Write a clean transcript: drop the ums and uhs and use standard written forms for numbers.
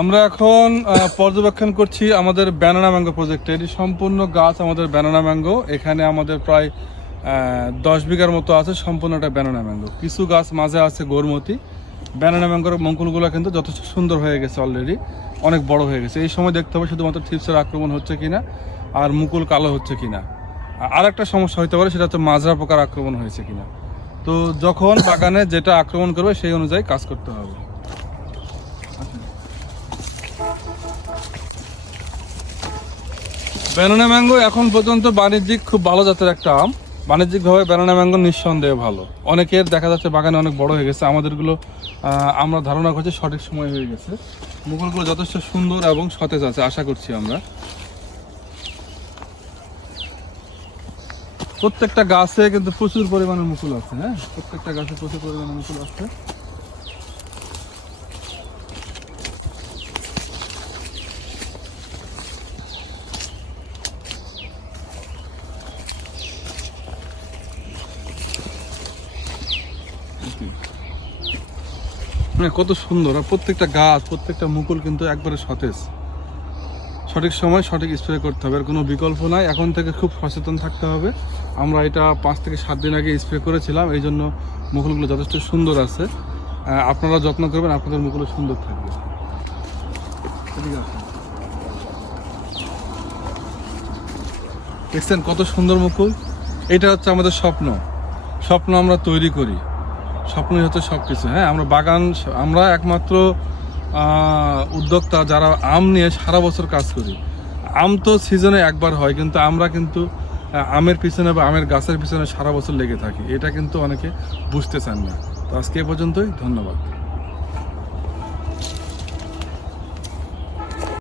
আমরা এখন পর্যবেক্ষণ করছি আমাদের ব্যানানা ম্যাঙ্গো প্রজেক্টে। এটি সম্পূর্ণ গাছ আমাদের ব্যানানা ম্যাঙ্গো। এখানে আমাদের প্রায় 10 বিঘার মতো আছে সম্পূর্ণটা ব্যানানা ম্যাঙ্গো। কিছু গাছ মাঝে আছে গৌরমতি। ব্যানানা ম্যাঙ্গোর মুকুলগুলো কিন্তু যথেষ্ট সুন্দর হয়ে গেছে, অলরেডি অনেক বড় হয়ে গেছে। এই সময় দেখতে হবে শুধুমাত্র থ্রিপসের আক্রমণ হচ্ছে কিনা আর মুকুল কালো হচ্ছে কিনা। আর একটা সমস্যা হতে পারে, সেটা হচ্ছে মাজরা পোকার আক্রমণ হয়েছে কিনা। তো যখন বাগানে যেটা আক্রমণ করবে সেই অনুযায়ী কাজ করতে হবে। ব্যানানা ম্যাঙ্গো এখন পর্যন্ত বাণিজ্যিক খুব ভালো জাতের একটা আম। বাণিজ্যিকভাবে ব্যানানা ম্যাঙ্গো নিঃসন্দেহে ভালো। অনেকের দেখা যাচ্ছে বাগানে অনেক বড় হয়ে গেছে, আমাদেরগুলো আমরা ধারণা করছি সঠিক সময় হয়ে গেছে। মুকুলগুলো যথেষ্ট সুন্দর এবং সতেজ আছে, আশা করছি আমরা। প্রত্যেকটা গাছে কিন্তু প্রচুর পরিমাণে মুকুল আছে। হ্যাঁ, প্রত্যেকটা গাছে প্রচুর পরিমাণে মুকুল আছে। মানে কত সুন্দর, আর প্রত্যেকটা গাছ প্রত্যেকটা মুকুল কিন্তু একবারে সতেজ। সঠিক সময় সঠিক স্প্রে করতে হবে, আর কোনো বিকল্প নাই। এখন থেকে খুব সচেতন থাকতে হবে। আমরা এটা 5 থেকে 7 দিন আগে স্প্রে করেছিলাম, এই জন্য মুকুলগুলো যথেষ্ট সুন্দর আছে। আপনারা যত্ন করবেন, আপনাদের মুকুল সুন্দর থাকবে। ঠিক আছে, দেখছেন কত সুন্দর মুকুল। এটা হচ্ছে আমাদের স্বপ্ন। স্বপ্ন আমরা তৈরি করি, স্বপ্নই হচ্ছে সব কিছু। হ্যাঁ, আমরা একমাত্র উদ্যোক্তা যারা আম নিয়ে সারা বছর কাজ করি। আম তো সিজনে একবার হয়, কিন্তু আমরা কিন্তু আমের পিছনে বা আমের গাছের পিছনে সারা বছর লেগে থাকি। এটা কিন্তু অনেকে বুঝতে চান না। তো আজকে এ পর্যন্তই, ধন্যবাদ।